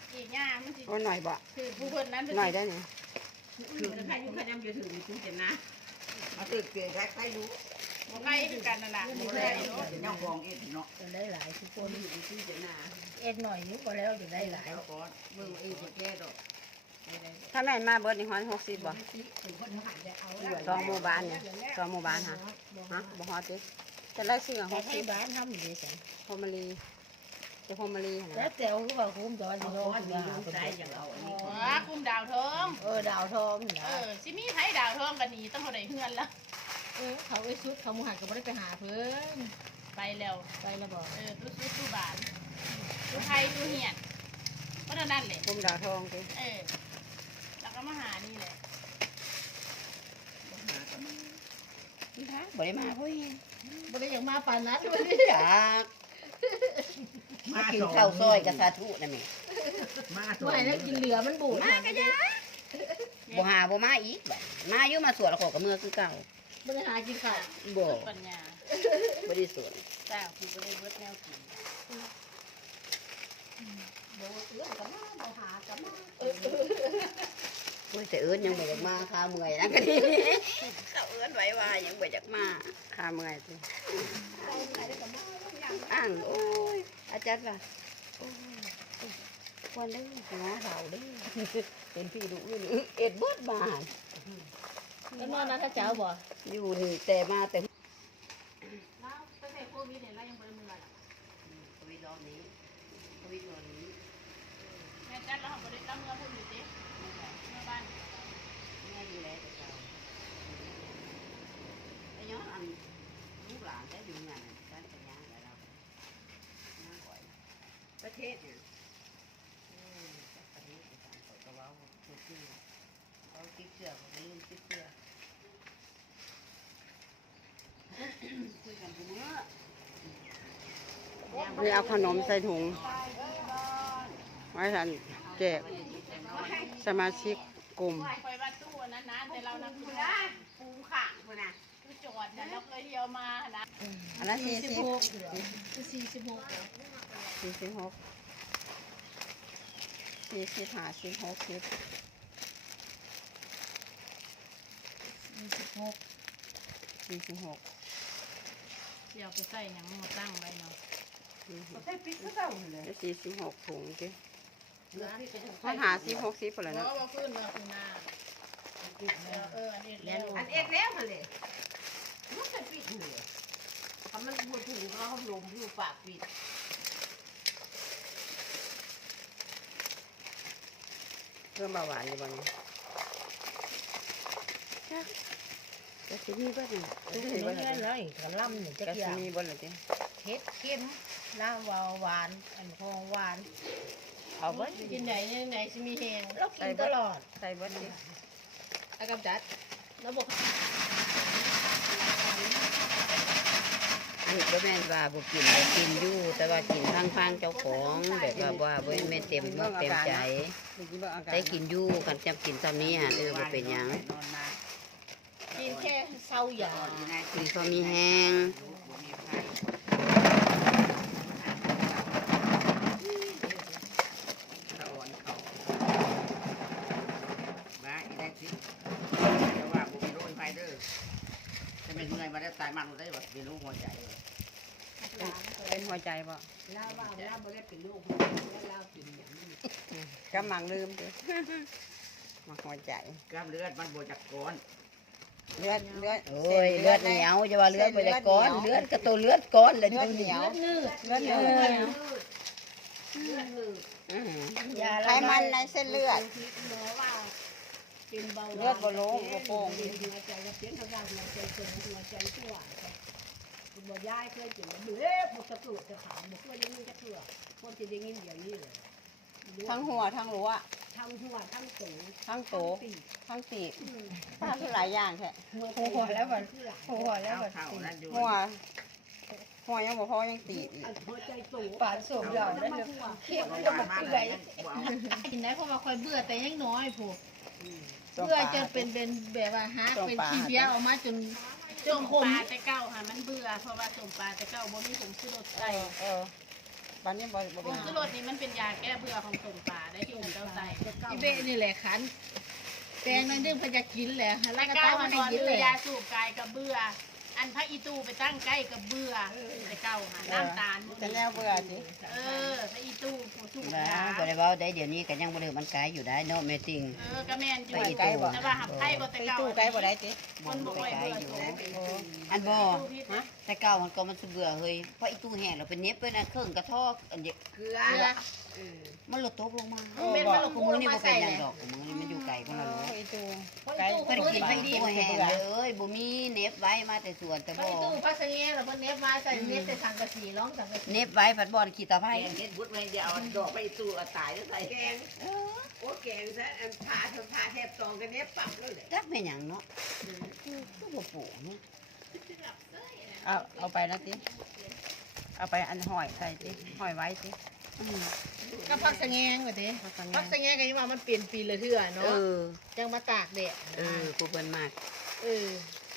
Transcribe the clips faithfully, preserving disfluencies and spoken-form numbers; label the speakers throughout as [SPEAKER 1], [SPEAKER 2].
[SPEAKER 1] อีกย่ามันสิ
[SPEAKER 2] โอ้หน่อยบ่
[SPEAKER 1] คือผู้คนนั้น
[SPEAKER 2] หน่อยได้นี่
[SPEAKER 3] ถือใครยุ่งใครยำจะถือมีตู้เจ็ดนะมาถือเกลือใครใครรู้
[SPEAKER 1] บ่ใครคือกันนั่นน่ะ
[SPEAKER 3] ไม่
[SPEAKER 1] บ่
[SPEAKER 3] ได้
[SPEAKER 1] ได้
[SPEAKER 3] เนาะ
[SPEAKER 1] เนาะ
[SPEAKER 3] เจ้าของเอ็ดเนาะ
[SPEAKER 4] จะได้หลายทุกค
[SPEAKER 3] คน นอยู่ตู้เจ็ดนะ
[SPEAKER 4] เอ็ดหน่อยนิ้วก็แล้วจะได้หลาย
[SPEAKER 3] แล้วก็มือเองจะแก้ดอก
[SPEAKER 2] ถ้าแม่นมาเบิดนี่ฮอนหกสิบบ่
[SPEAKER 4] ถึงคนหันจะเอา
[SPEAKER 2] สองหมู่บ้านเนี่ยสองหมู่บ้านฮะฮะบ่ฮอดติจะได้ซื้อห
[SPEAKER 4] แต่
[SPEAKER 2] ก
[SPEAKER 4] ให้
[SPEAKER 2] สิบ
[SPEAKER 4] บ้านทำอยู่ดีสัน
[SPEAKER 2] พรหมลีจะพรหมลีหั่น
[SPEAKER 4] แล้
[SPEAKER 2] นะ
[SPEAKER 4] วแต่ว่าเขาคุ้มจอน
[SPEAKER 3] เอา
[SPEAKER 4] โล
[SPEAKER 3] ก้อน
[SPEAKER 4] ถึง
[SPEAKER 3] มี
[SPEAKER 4] หา
[SPEAKER 3] ลูก
[SPEAKER 4] คน
[SPEAKER 3] ได้
[SPEAKER 4] ได้
[SPEAKER 3] อย่างเราอัน
[SPEAKER 1] อ๋
[SPEAKER 3] นี้
[SPEAKER 1] อกุมดาวทอง
[SPEAKER 4] เออดาวทอง
[SPEAKER 1] เอ
[SPEAKER 4] นะ
[SPEAKER 1] อสิมีไผดาวทองกันนี่ต้องเท่าใดเฮือนละ
[SPEAKER 4] เออเขาไอ้ชุดเขาหมูหันก็ไม่ได้ไปหาเพิ่น
[SPEAKER 1] ไปแล้ว
[SPEAKER 4] ไปแล้วบอก
[SPEAKER 1] เออตู้ซุตู้บานตู้ไทยตู้เหียนเพราะฉะนั้นแหละ
[SPEAKER 2] คุมดาวทองติ
[SPEAKER 1] เออแล้วก็มาหานี่แหละ
[SPEAKER 2] บ่ได้มาเฮ้ย
[SPEAKER 4] ไม่ได้อย่างมาป่านนั้นวันนี้
[SPEAKER 2] จากมา
[SPEAKER 3] มา
[SPEAKER 2] กิน
[SPEAKER 3] สอง
[SPEAKER 2] ข้าวซอยกับสาธุนั่นแหละ
[SPEAKER 3] มาสอง
[SPEAKER 4] ไม่แล้วกินเหลือมันบูด
[SPEAKER 2] มาก็ยาบ่หาบ่มาอีกบัดมาอยู่มาสวดแล้วขอกับมือคือเก่า
[SPEAKER 4] ไม่ได้หากินข้าว
[SPEAKER 2] บ่
[SPEAKER 1] ปัญญา
[SPEAKER 2] บ่ได้สวด
[SPEAKER 1] เจ้าคือบ่ได้เบิดแนวกิน
[SPEAKER 4] โบเอื้อนกันมาโบหากันมา
[SPEAKER 2] โอ้ยแต่เอิ้นยังบ่อยากมาคาเมื่อยนะก็ดีเขาเอิ้นไว้ว่ายังบ่อยากมาคาเมื่อยติอ้างโอ้ยอาจารย์ว่าโอ้ยควรเด้อหัวเฒ่าเด้อเป็นพี่ดูอื่นเอ็ดเบิดมา
[SPEAKER 4] แล้วนอนนะถ้าเจ้าบ่
[SPEAKER 2] อยู่นี่แต่มาแต่
[SPEAKER 1] แล้วตั้งแต่โควิดเนี่ยเรายังบ่ได้เมื่อล่ะ
[SPEAKER 2] โควิดรอบนี้โควิดรอบนี้
[SPEAKER 1] แม่จัดแล้วเราบ่ได้ตั้งเมื่อพุ่นอยู่ติเมื่อบ้าน
[SPEAKER 2] แม่ดูแลแต่เจ้าไอ้ย้อนอันลูกหลานได้อยู่งานด้านปัญญาแล้วเรามาก่อยประเทศเนี่ยเออประเทศในการต่อกระเว้าคือคือเขาคิดเชื่อเขาไม่ลืมคิดเชื่อคุยกันทุกมื้อนี่เอาขนมใส่ถุงไว้ทันแจกสมาชิกกลุ่ม
[SPEAKER 1] คอยว่าตู้อันนั้นนะแต่เรานะคือนะปูข้างพุ่นน่ะคือจอดนะเราเคยเที่ยวมานะ
[SPEAKER 2] อันนั้นสี่สิบ
[SPEAKER 4] คือสี่สิบหก
[SPEAKER 2] สี่สิบหกสี่สิบห้าสิบหกสิบ
[SPEAKER 4] สี่สิบหก
[SPEAKER 2] สี่สิบหก
[SPEAKER 1] เดี๋ยวไปใส่หยังมาตั้งไว้เนาะ
[SPEAKER 3] ใส่ปิดก็เท่าเลย
[SPEAKER 2] สี่สิบหกถุงจิ
[SPEAKER 3] เลือดที่จะ
[SPEAKER 2] เขาหาสิบหกสิบคนละ
[SPEAKER 1] เพ
[SPEAKER 2] เนาะ
[SPEAKER 1] ราะว่าขึ้นมาคุณนาเอออันนี้แล้ว
[SPEAKER 3] อันเอ็ดแล้วมาเลยมันใส่ปิดเลยทำมันบัวถูกแล้วลมอยู่ปากปิด
[SPEAKER 2] เพิ่มเบาหวานอยู่บ่เนี่ยจะสิมีบ่เนี่ยจะสิมีบ่
[SPEAKER 4] นี่
[SPEAKER 2] เนี่ย
[SPEAKER 4] เลยกระลำเนี่ยจะ
[SPEAKER 2] จะ
[SPEAKER 4] เกี่ย
[SPEAKER 2] สิ
[SPEAKER 4] ว
[SPEAKER 2] มีบ่เลยจิ
[SPEAKER 4] เผ็ดเข้มน้ำวาวหวานอันคองหวาน
[SPEAKER 2] เอาเบิด
[SPEAKER 1] กินไหนไหนสิมีแหง
[SPEAKER 4] เรากินตลอด
[SPEAKER 2] ใส่เบิดจิ
[SPEAKER 4] อากำจัดระบบ
[SPEAKER 2] นี่ก็แม่นว่าบ่กินบ่กินอยู่แต่ว่ากินพังๆเจ้าของแบบว่าว่าบ่แม่นเต็มอกเต็มใจได้กินอยู่กันจำกินซ้ำนี้ฮะเออบ่เป็นหยัง
[SPEAKER 3] นอนนา
[SPEAKER 4] กินแค่เศร้าหยา
[SPEAKER 3] อ่อนอยู่ใน
[SPEAKER 2] กินพอมีแห้ง
[SPEAKER 3] มีไผ่ตะอ่อนเขาบ้าอีแดงสิแต่ว่าผมมีโรคไฟเด้อจะเป็นเมื่อยมาได้ตายมันได้แบบมีลูกหัวใจ
[SPEAKER 2] เป็นหัวใจบ่
[SPEAKER 4] ลาว่าลาบ่ได้เป็นลูกแล้วลาเป็นอย่างนี้
[SPEAKER 2] กำลังลืมจิมาหัวใจ
[SPEAKER 3] กล้ามเลือดมันบวจากก้อน
[SPEAKER 2] เลือดเลือด
[SPEAKER 5] โอ้ยเลือดเหนียวจะว่าเลือดไปได้ก้อนเลือดก็ตัวเลือดก้อนเลย
[SPEAKER 2] เลือดเหนียว
[SPEAKER 4] นืด
[SPEAKER 2] เลือดเหนียว
[SPEAKER 5] อื้อหือย
[SPEAKER 4] า
[SPEAKER 2] ไขมันในเส้นเลือด
[SPEAKER 4] หมอว่าเป็นเบา
[SPEAKER 2] เลือดบ่ลงบ่โป่ง
[SPEAKER 4] เป็นหัวใจแล้วเสียงทางด้านหัวใจเสียงหัวใจตัวคุณบ่ยายเคยกินแล้วเบื่อบ่ตะกุจะขามบ่เคยได้ยินจะเถื่อคนจะได้ยินอย่างนี้เลย
[SPEAKER 2] ทั้งหัวทั้งรั้ว
[SPEAKER 4] ทั้งหัวทั้งตู
[SPEAKER 2] ทั้งโตทั้งตีบป้าคือหลายอย่างแท้
[SPEAKER 4] หัวแล้วมันหัวแล้วมัน
[SPEAKER 3] เข่านั่นอยู่
[SPEAKER 2] หัวหัวยังบ่พอยังตีบอีก
[SPEAKER 4] หัวใจตูปานสมยอมได้เลยเข้ม
[SPEAKER 3] มัน
[SPEAKER 4] ก็
[SPEAKER 3] หวา
[SPEAKER 4] บ่
[SPEAKER 3] นมาก
[SPEAKER 4] เปื่
[SPEAKER 3] เล
[SPEAKER 4] อย
[SPEAKER 3] ยว้าว
[SPEAKER 1] กินได้เพราะว่าคอยเบื่อแต่ยังน้อยผูก
[SPEAKER 2] ส้ม
[SPEAKER 1] เบื่อ
[SPEAKER 2] ปลา
[SPEAKER 1] จนเป็นเป็นแบบว่าฮัก
[SPEAKER 2] ส้ม
[SPEAKER 1] เป็น
[SPEAKER 2] ปลา
[SPEAKER 1] ขี้เพี้ยออกมาจนส้มปลาแต่เก้าค่ะมันเบื่อเพราะว่าส้มปลาแต่เก้าบ่มีผงชูรส
[SPEAKER 2] เอ
[SPEAKER 1] ใส่
[SPEAKER 2] อเออบ้านนี้บ่บ่
[SPEAKER 1] ผงชูรสนี่มันเป็นยาแก้เบื่อของตุ่มปลาได้ที่มันต้องใส่
[SPEAKER 4] อีเบะนี่แหละขันแตงนั่นดึงเพิ่นจะกินแหละแล้ว
[SPEAKER 1] แล้ว
[SPEAKER 4] ก็
[SPEAKER 1] ก้า
[SPEAKER 4] ตั้ง
[SPEAKER 1] ว
[SPEAKER 4] มั
[SPEAKER 1] มัน น
[SPEAKER 4] ให้
[SPEAKER 1] นอน
[SPEAKER 4] กิน
[SPEAKER 1] คื
[SPEAKER 4] เล
[SPEAKER 1] อย ยาสูบกายกับเบื่ออันพระอีตูไปตั้งใกล้กับเบื่อแต่เก้าหาน้ำตาล
[SPEAKER 2] จะแนวเบื่อสิ
[SPEAKER 1] เออพระอีตูผู้สูบ
[SPEAKER 5] นะ
[SPEAKER 1] ยา
[SPEAKER 5] บ่ได้เว้าได้เดี๋ยวนี้ก็ยังบ่ได้มันกายอยู่ได้เนาะแม่ติง
[SPEAKER 1] เออกระแมนอยู่
[SPEAKER 5] ไปอีตู
[SPEAKER 1] แต่ว่าหับไข่บ่แต่
[SPEAKER 2] ไป
[SPEAKER 1] เก้า
[SPEAKER 2] ตู้ไกลบ่ได้ติ
[SPEAKER 1] คนบ่ค่อยเบื่อสูบ
[SPEAKER 5] อันบ่
[SPEAKER 1] ตู้พิษนะ
[SPEAKER 5] แต่เก่ามันก็มันสิเบื่อเฮ้ยเพราะอีตู้แห้งเราเป็นเน็บไปนะเครื่องกระทอกอันเดียว
[SPEAKER 2] เกลือ
[SPEAKER 5] มันหลุดตกลงมา
[SPEAKER 1] เม็ดมันลง
[SPEAKER 5] กู
[SPEAKER 1] กู
[SPEAKER 5] มือ
[SPEAKER 1] ลง
[SPEAKER 5] นี่
[SPEAKER 1] มา
[SPEAKER 5] บ่เป็
[SPEAKER 1] ใส่
[SPEAKER 5] นห
[SPEAKER 1] เล
[SPEAKER 5] ยัง
[SPEAKER 1] ย
[SPEAKER 5] ดอกกูมือนี่มันอยู่ไกลคนละโล
[SPEAKER 2] ไอ้ตู้
[SPEAKER 5] ไก่เพิ่นกินไปตู้แห้งเลยเอ้ยบ่มีเน็บไว้มาแต่สวนแต่
[SPEAKER 4] ไป
[SPEAKER 5] บ่
[SPEAKER 4] ตู้พักเงี้ยแล้วเพิ่นเน็บมาใส่เน็บใส่สังกะสีร้องสังกะสี
[SPEAKER 5] เน็บไว้ผัดบ่อนขี้ตาไผ
[SPEAKER 3] แกงเฮ็ดบุญไว้อย่าเอาดอกไปตู้เอาตายแล้วใส่
[SPEAKER 2] แกงโอ้แกงซะอันผ่าทำผ่าแทบตองกันเนี้ยปรับแล้วเลย
[SPEAKER 5] จักแม่นหยังเนาะก็บ่ปลูกเนาะ
[SPEAKER 2] เอาเอาไปนะติเอาไปอันหอยใส่ติหอยไว้ติ
[SPEAKER 4] ก็พักสะแงงว่าติพักสะแงงก็ยังว่ามันเปลี่ยนปีละเทื่อ
[SPEAKER 5] เอ
[SPEAKER 4] เนาะ
[SPEAKER 5] อ
[SPEAKER 4] จังมาตากแดด
[SPEAKER 5] เออผู้เพิ่นมาก
[SPEAKER 4] เออ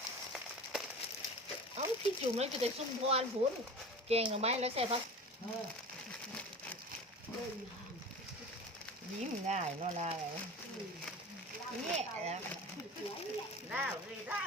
[SPEAKER 4] เอาพี่จุ่มแล้วจะได้ซุ่มพรผุนแกงหน่อไม้แล้วใส่พัก
[SPEAKER 2] ยิ้มง่ายเนาะนาย
[SPEAKER 4] เนี่ย
[SPEAKER 2] ดาวเลยดาว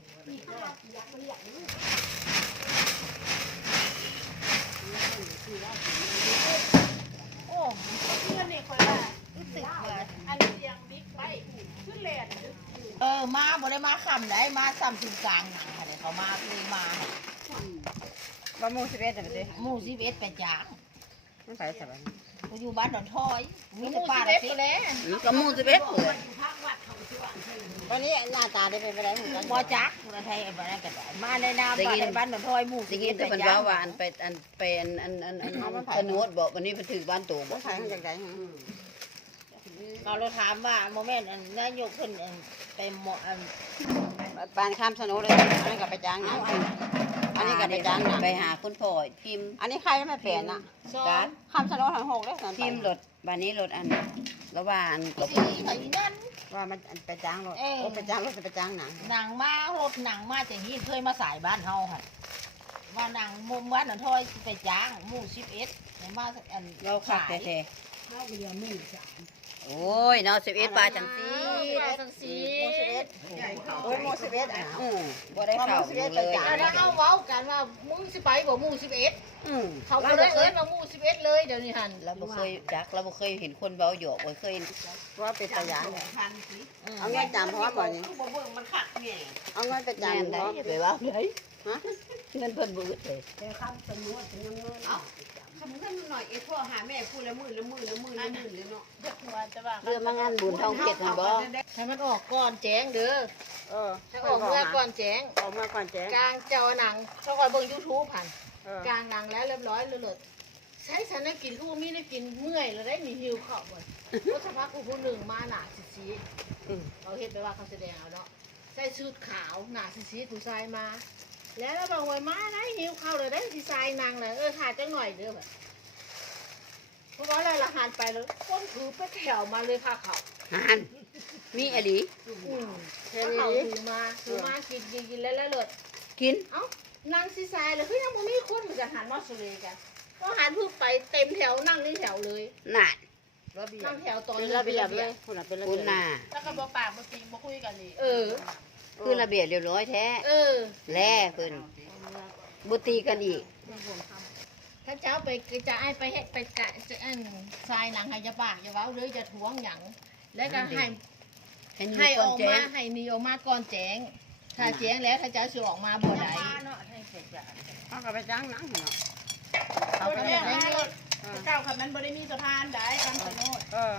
[SPEAKER 1] โอ้เพื่อนนี่คอยว่ารู้สึกว่าอันเสียงบิ๊กไบค์ขึ้นแลนด์
[SPEAKER 4] เออมาบ่ได้มาค่ำได้มาซ้ำถึงกลางหนังค่ะเดี๋ยวเขามาเลยมา
[SPEAKER 2] บะหมูสิบเอ็ดเดี๋ยวไปดิ
[SPEAKER 4] หมู่สิบเอ็ดไปจาง
[SPEAKER 2] ไม่ใส่ใส่ไป
[SPEAKER 4] กูอยู่บ้านดอนทอยมีแต่ป้า
[SPEAKER 1] เล็
[SPEAKER 4] ละ
[SPEAKER 1] บ
[SPEAKER 4] สิ
[SPEAKER 1] ก็แล้ว
[SPEAKER 5] อืมก็หมู่สิบเอ็ดเปิด
[SPEAKER 2] วันนี้หน้าตาได้เป็นไปได้เหมือนกัน
[SPEAKER 4] บ่จักคนไทยเอามาได้กันได้มาในนามบ้านในบ้านดอนทอยหมู่
[SPEAKER 5] สิกินแต่เพิ่นว่าว่าอันไปอันไปอันอันอันอันสนุดบอกวันนี้เพิ่นถึงบ้านโตบ่
[SPEAKER 2] ต้องใส่ของจังได๋
[SPEAKER 4] เราเราถามว่าโมเมนต์อันนายกเพิ่นอันไปหมออัน
[SPEAKER 2] ปานข้ามสนุเลยอันนี้ก็ไปจ้างหนังอันนี้ก็ไปจ้างหนัง
[SPEAKER 5] ไปหาคุณพ่อพิมพ์
[SPEAKER 2] อันนี้ใครไม่เปลี่ยนอ่ะ
[SPEAKER 4] ซอ
[SPEAKER 5] การ
[SPEAKER 4] น
[SPEAKER 2] ข้ามสนุทั้งหกเลยนั่น
[SPEAKER 5] พิมพ์รถบ้านนี้รถอันระหว่างกับ
[SPEAKER 4] สีไอ้นั่น
[SPEAKER 2] ว่ามันไปจ้างรถโอ้ไปจ้างรถจะไปจ้างหนัง
[SPEAKER 4] หนังมารถหนังมาจากนี้เคยมาสายบ้านเฮาค่ะว่าหนังมุมบ้านดอนทอยไปจ้างหมู่สิบเอ็ดมาอัน
[SPEAKER 5] เราขับ
[SPEAKER 4] ขาย
[SPEAKER 5] แท้
[SPEAKER 4] เราเรียนไม่สาม
[SPEAKER 5] ๆโอ้ยเนาะสิบเอ็ดปลาจังสี
[SPEAKER 4] ปลาสังสี
[SPEAKER 2] โมสิบเอ็ดโอ้ยโมสิบเอ็ดอ่ะ
[SPEAKER 5] อือบ่ได้เข้าเลย
[SPEAKER 4] อ่าถ้าเอาเว้ากันว่ามึงสิไปบ่หมู่สิบเอ็ด
[SPEAKER 5] อือ
[SPEAKER 4] เขาก็เลยเอิ้นว่าหมู่สิบเอ็ดเลยเดี๋ยวนี้หัน
[SPEAKER 5] เราบ่เคยจักเราบ่เคยเห็นคนเว้าหยอกบ่เคย
[SPEAKER 2] ว่าเป็นตะยานเอาเงินจำพร้อมบ่นี่เอาเงินไป
[SPEAKER 5] แม่น
[SPEAKER 2] จำพ
[SPEAKER 5] ได้
[SPEAKER 2] ร้อม
[SPEAKER 5] ไปว่าไดฮะเงินเพิ่นบ่อึดเลย
[SPEAKER 4] แต่คำสำนวนเป็นเงิน
[SPEAKER 2] คำนั้นหน่อยเอ้พ่อหาแม่พูดละมือละมือละมือละมือเลยเนาะ
[SPEAKER 1] เด็กหัวจะว่า
[SPEAKER 5] เรือมางานบุญทองเพชรหั่นบ่
[SPEAKER 4] ให้มันออกก่อนแจ้งเด้อ
[SPEAKER 2] เออ
[SPEAKER 4] ถ้าออกเมื่อก่อนแจ้ง
[SPEAKER 2] ออกมาก่อนแจ้ง
[SPEAKER 4] กลางเจ้าหนังเขาคอยเบิ่ง YouTube ผ่าน
[SPEAKER 2] เออก
[SPEAKER 4] ลางหนังแล้วเรียบร้อยเลยเลยใช้ฉันได้กินลูกมีได้กินเมื่อยแล้วได้มีหิวเข้าหมดรถสภาพกูผู้หนึ่งมาหนาซีซีเขาเห็นไปว่าเขาแสดงเอาเนาะใส่ชุดขาวหนาซีซีผู้ชายมา แล้วเราบอกว่ามาได้หิวเข้าเลยได้ซีซายนางเลยเออถ่ายจังหน่อยเด้อแบบเพราะว่าเราละหันไปแล้วก้นถือไปแถวมาเลยพาเขา
[SPEAKER 5] หันมีอดี
[SPEAKER 4] อืมถ้าเขาถือมาถือมากินกินกินแล้วแล้วเลย
[SPEAKER 5] กิน
[SPEAKER 4] เอ้านางซีซายเลยคือยังบ่มีคนมันจะหันมาสุเลยกันก็หันพึ่งไปเต็มแถวนั่งในแถวเลย
[SPEAKER 5] น่ะ
[SPEAKER 2] ระเบียบ
[SPEAKER 4] นั่งแถวตอน
[SPEAKER 2] เป็นระเบียบเลยคุณน่ะเป็นระ
[SPEAKER 5] คุ
[SPEAKER 2] เบี
[SPEAKER 5] ณ
[SPEAKER 2] ยบ
[SPEAKER 5] น่ะ
[SPEAKER 1] แล้วก็บ่ปากบ่จริงบ่คุยกันนี่
[SPEAKER 4] เออ
[SPEAKER 5] คือระเบียบเรียบร้อยแท้
[SPEAKER 4] เออ
[SPEAKER 5] แล่เพิ่นบ่ตีกันอีก
[SPEAKER 4] ถ้าเจ้าไปจะไอ้ไปเฮ็ดไปกะจะอันทรายหนังให้จะปากจะเว้าหรือจะท้วงหยังแล้วก็ให้
[SPEAKER 5] ให้มี
[SPEAKER 4] ให้
[SPEAKER 5] ค
[SPEAKER 4] อน อก
[SPEAKER 5] แจ้
[SPEAKER 4] มาง ให้หนีออกมาก่อนแจ้ง ถ้าแจ้งแล้วถ้าเจ้าสิออกมาบ่ได้
[SPEAKER 2] เขาก็ไปจ้างหนังเนาะ
[SPEAKER 4] เขา
[SPEAKER 1] รถ
[SPEAKER 4] ก็
[SPEAKER 1] แม่
[SPEAKER 4] ไม่ได้
[SPEAKER 1] มารถเก้าคันนั้นบ่ได้มีสะพานได้คำสนด
[SPEAKER 2] เออ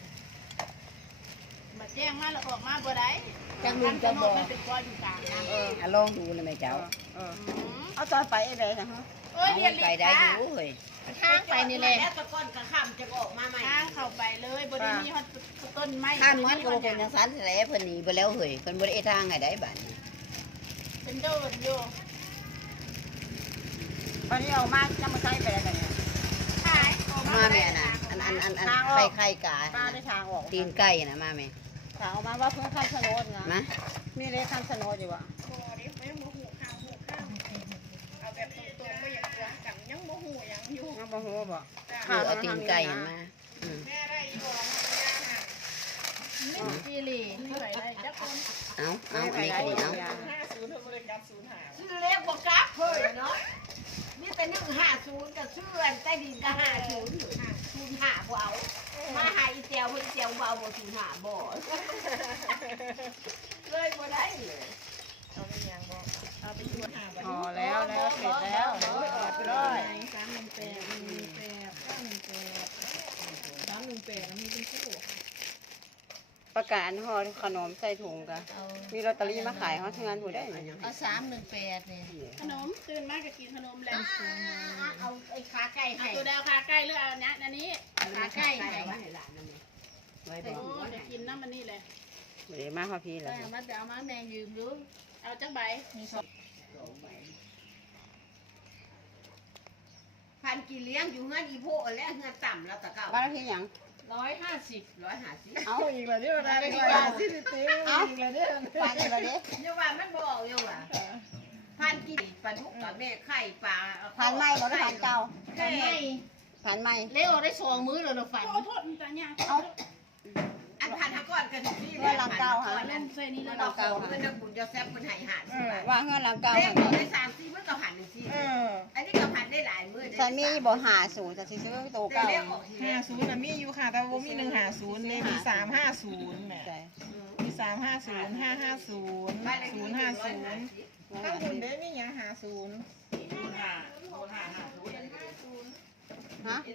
[SPEAKER 1] มาแจ้งมาแล้วออกมาบ่ได้
[SPEAKER 4] จังลุงจัง
[SPEAKER 1] คำสน
[SPEAKER 4] บ่
[SPEAKER 1] ดมันเป็นก้อนอยู่กลางนะ
[SPEAKER 2] เออ
[SPEAKER 5] อ่ะลองดูเลยแม่เจ้า
[SPEAKER 2] เออเอาตอนไปไอ้เลยนะฮะ
[SPEAKER 1] เอ้ย
[SPEAKER 5] เอา
[SPEAKER 1] เรียน
[SPEAKER 5] ไป
[SPEAKER 1] ลิ
[SPEAKER 5] ได้
[SPEAKER 1] ซ่า
[SPEAKER 5] อยู่เฮ้ย
[SPEAKER 4] ทางไปนี่แหละ
[SPEAKER 2] แล้วตะก้อนกระข้ามจะออกมาใหม่
[SPEAKER 1] ทางเข้าไปเลยบ่ได้มีฮอดต้นไม้
[SPEAKER 5] ท่านมันก็บ่เป็นจังซั่นแหละเพิ่นหนีไปแล้วเฮ้ยเพิ่นบ่ได้เอทางให้ได้บัดนี้
[SPEAKER 1] เป็นโดนอยู่
[SPEAKER 2] ตอนนี้ออกมาจะมาใช้ไปอะไรกันเนี่ย
[SPEAKER 1] ขายออก
[SPEAKER 5] มาแม่น่ะอันอันอันอันไข่ไข่กา
[SPEAKER 2] ป้าได้ทางออก
[SPEAKER 5] ตีนไก่น่ะมาแม่
[SPEAKER 2] ทางออกมาว่าเพื่อข้ามสนดนะ
[SPEAKER 5] มา
[SPEAKER 2] มีเลยข้ามสนดอยู่วะ
[SPEAKER 1] บ่ได้ไม่บ่ฮู้ข้าวฮู้ข้าวเอาแบบตรงๆบ่อยากกลัวกันยังโมโหยังอยู่
[SPEAKER 3] มาบ่ฮู้บ่
[SPEAKER 5] เออเอาตีนไก่มาอืม
[SPEAKER 1] แม่ได้อีกบอกมันยากอ่ะนี่จีรีนี่ไปได้จักคน
[SPEAKER 5] เอาเอาอันนี้ก็ดีเอา
[SPEAKER 1] ห้าศูนย์เธอบริการศูนย์หา
[SPEAKER 2] ชื่อเล็กกว่ากราฟเพิ่นเนาะมีแต่หนึ่งห้าศูนย์กับชื่ออันใต้ดินก็ห้าศูนย์ศูนย์ห้าบ่เอามาหาอีเตียวเพิ่นเตียวบ่เอาบ่ศูนย์ห้าบ่เลยบ่ได้เลย
[SPEAKER 1] เอาไปยังบอกเอาไปศูนย์หา
[SPEAKER 3] พอแล้วแล้วเสร็จแล้วโอ้ยอดไปเลย
[SPEAKER 1] สามหนึ่งแปดหนึ่งแปดเก้าหนึ่งแปดสามหนึ่งแปดมีเป็นคู่
[SPEAKER 5] ประกาศห่อขนมใส่ถุงกัน
[SPEAKER 4] เอา
[SPEAKER 5] มีลอตเตอรี่มาขายเขาทำงานผู้ได้
[SPEAKER 4] เอาสามหนึ่งแปดเนี่ย
[SPEAKER 1] ขนมตื่นมากก็กินขนมแล้ว
[SPEAKER 2] เอาไอ้ขาไก่
[SPEAKER 1] เอา
[SPEAKER 2] ให้
[SPEAKER 1] ตัวดาวคาใกล้หรือเอาเนี้ยอันนี้
[SPEAKER 2] ขาไก่ให้ไว้ให้หลานนั่นนี่ไว้
[SPEAKER 1] โอ้
[SPEAKER 2] บ่
[SPEAKER 1] จะกินน้ำมันนี่เลย
[SPEAKER 5] เดี๋ยวมาพอพี่แล้ว
[SPEAKER 4] เอามาเดี๋ยวเอามาแมงยืมดู
[SPEAKER 1] เอาจักใบ
[SPEAKER 4] มีสอง
[SPEAKER 2] พันกี่เลี้ยงอยู่เงินอีโพและเงินต่ำแล้วตะเก้า
[SPEAKER 5] บ้านพี่หยัง
[SPEAKER 4] ร้อยห้าสิบ
[SPEAKER 2] ร้อยห้าสิบ
[SPEAKER 5] เอา
[SPEAKER 1] อีกแล้วเนี่ยนะอีกแล้วสิตีอีกแล้วเนี่ย
[SPEAKER 5] ฟังเลยเด้
[SPEAKER 2] ยังว่ามันบ่ออกยังว่าพันกี่ปลาดุกกับแม่ไข่ปลา
[SPEAKER 5] ผ่านไม่บ่ได้ผ่านเก่า
[SPEAKER 2] แค่
[SPEAKER 4] ไม่
[SPEAKER 5] ผ่านไม่
[SPEAKER 4] เลี้ยวได้สองมื้อเลยเราฝัน
[SPEAKER 1] โอ้โทษมันจะยากเอา
[SPEAKER 2] อันพันหาก่อนกันที่
[SPEAKER 5] เมื่อหลังเก่าหา
[SPEAKER 1] เล่นใส่นี่
[SPEAKER 2] แล้
[SPEAKER 1] แล้ว ว
[SPEAKER 2] เราเก่าเป็นนักบุญจะแซ่บคนหายหาด
[SPEAKER 5] ว่าเงินหลังเก่า
[SPEAKER 2] เล่มได้สามสี่เมื่อกับพันหนึ่งสี่อันนี้กับพันได้หลายมื้อ
[SPEAKER 5] ใส่มีบ่หาสูงจะซื้อโต
[SPEAKER 2] แต่
[SPEAKER 5] เก่า
[SPEAKER 2] เล่มออกที
[SPEAKER 6] ห้าศูนย์นะมีอยู่ค่ะ แต่ว่ามีหนึ่งห้าศูนย์เลยมีสามห้าศูนย์แหม่
[SPEAKER 5] ใช่
[SPEAKER 6] มีสามห้าศูนย์ห้าห้าศูนย์ศูนย์ห้าศูนย์ข้างบนได้มีอย่างห้าศูนย์
[SPEAKER 5] ฮะ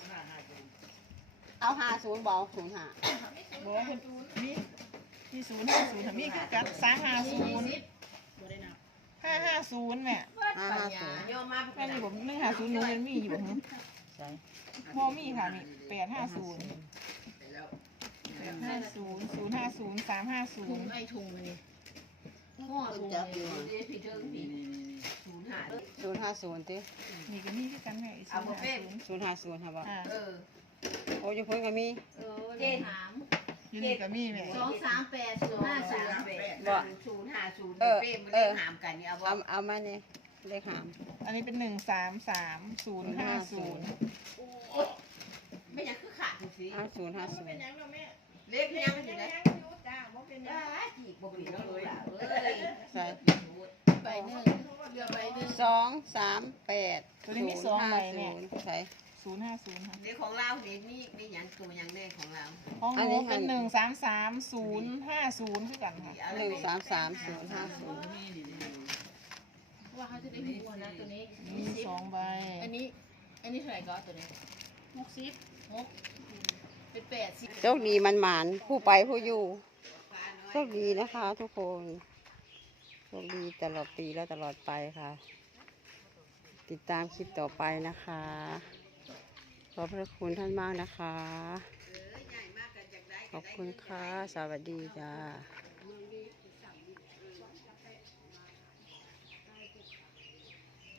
[SPEAKER 5] เอาหาศูนย์บอกศูนย์หา
[SPEAKER 6] บอกว่าคุณมีมีศูนย์ห้าศูนย์มีคือกันสามห้าศูนย์ห้าห้าศูนย์แหม่
[SPEAKER 5] ห้าห้าศูนย์
[SPEAKER 2] โยมมา
[SPEAKER 6] แม่นี่ผมหนึ่งห้าศูนย์หนูยังมีอยู่บ่ฮะ
[SPEAKER 5] ใช่
[SPEAKER 6] มอมีค่ะนี่แปดห้าศูนย์แปดห้าศูนย์ศูนย์ห้าศูนย์สามห้าศู
[SPEAKER 4] ถุ
[SPEAKER 6] น
[SPEAKER 4] ง
[SPEAKER 6] ย์
[SPEAKER 4] ไอ้ถุงอันนี้ห่อถุง
[SPEAKER 5] จับ
[SPEAKER 4] นี่
[SPEAKER 5] อยู่
[SPEAKER 2] เดี๋ยวพี่เทิงพี่ศูนย์หา
[SPEAKER 5] ศูนย์ห้าศูนย์ติ
[SPEAKER 6] นี่ก็มีคือกันให้
[SPEAKER 2] เอา
[SPEAKER 6] ศู
[SPEAKER 2] บ่
[SPEAKER 6] นย์
[SPEAKER 2] เป็
[SPEAKER 6] ห้าน ศูนย์
[SPEAKER 5] ศูนย์ห้าศูนย์ครับบ่
[SPEAKER 6] อ่า
[SPEAKER 2] เออ
[SPEAKER 5] โอ้ยเพิ่นก็มี
[SPEAKER 4] เออเจ็ดสาม
[SPEAKER 6] อยู่นี่ก็มีแหม่
[SPEAKER 4] สองสามแปดศูนย์ห้าศูนย์
[SPEAKER 2] ศูนย์ห้าศูนย์เป้มันเล่นหามกันเนี่ยเอาบ่
[SPEAKER 5] เอาเอามาเนี่ยเลขหาม
[SPEAKER 6] อันนี้เป็นหนึ่งสามสามศูนย์ห้าศูนย์
[SPEAKER 2] ไม่ยังคือขาดสิ
[SPEAKER 5] เอาศูนย์ห้าศูน
[SPEAKER 1] เป็น
[SPEAKER 5] ย์
[SPEAKER 1] ยังเราแม่
[SPEAKER 2] เล็กยังอยู่นะ
[SPEAKER 1] ยูจ้าว่าเป็นยัง
[SPEAKER 2] อ้าจีบบ่เป็นแล้วเลยเอ้ย
[SPEAKER 5] ใส่
[SPEAKER 4] ใบหนึ่งเรือใบหนึ่ง
[SPEAKER 5] สองสามแปดศูนย์ห้าศูนย์ใส่
[SPEAKER 6] ศูนย์ห้าศูนย์ค่ะ
[SPEAKER 2] เด็กของเราเด็กนี่นี่ยังตัวยังแน่ของเรา
[SPEAKER 6] ของหนูเป็นหนึ่งสามสามศูนย์ห้าศูนย์คือกันค่ะ
[SPEAKER 5] หนึ่งสามสามศูนย์ห้าศูนย์
[SPEAKER 4] ว่าเขาจะได้หัวนะตัวนี้
[SPEAKER 6] มีสองใบ
[SPEAKER 4] อันนี้ อันนี้เท่าไหร่ก็ตัวนี้
[SPEAKER 1] หกสิบ
[SPEAKER 4] หกเป็นแปดสิบ
[SPEAKER 5] โชคดีมันหมานผู้ไปผู้อยู่โชคดีนะคะทุกคนโชคดีตลอดปีและตลอดไปค่ะ ติดตามคลิปต่อไปนะคะ ขอบพระคุณท่านมากนะคะ ขอบคุณค่ะ สวัสดีจ้า
[SPEAKER 2] เ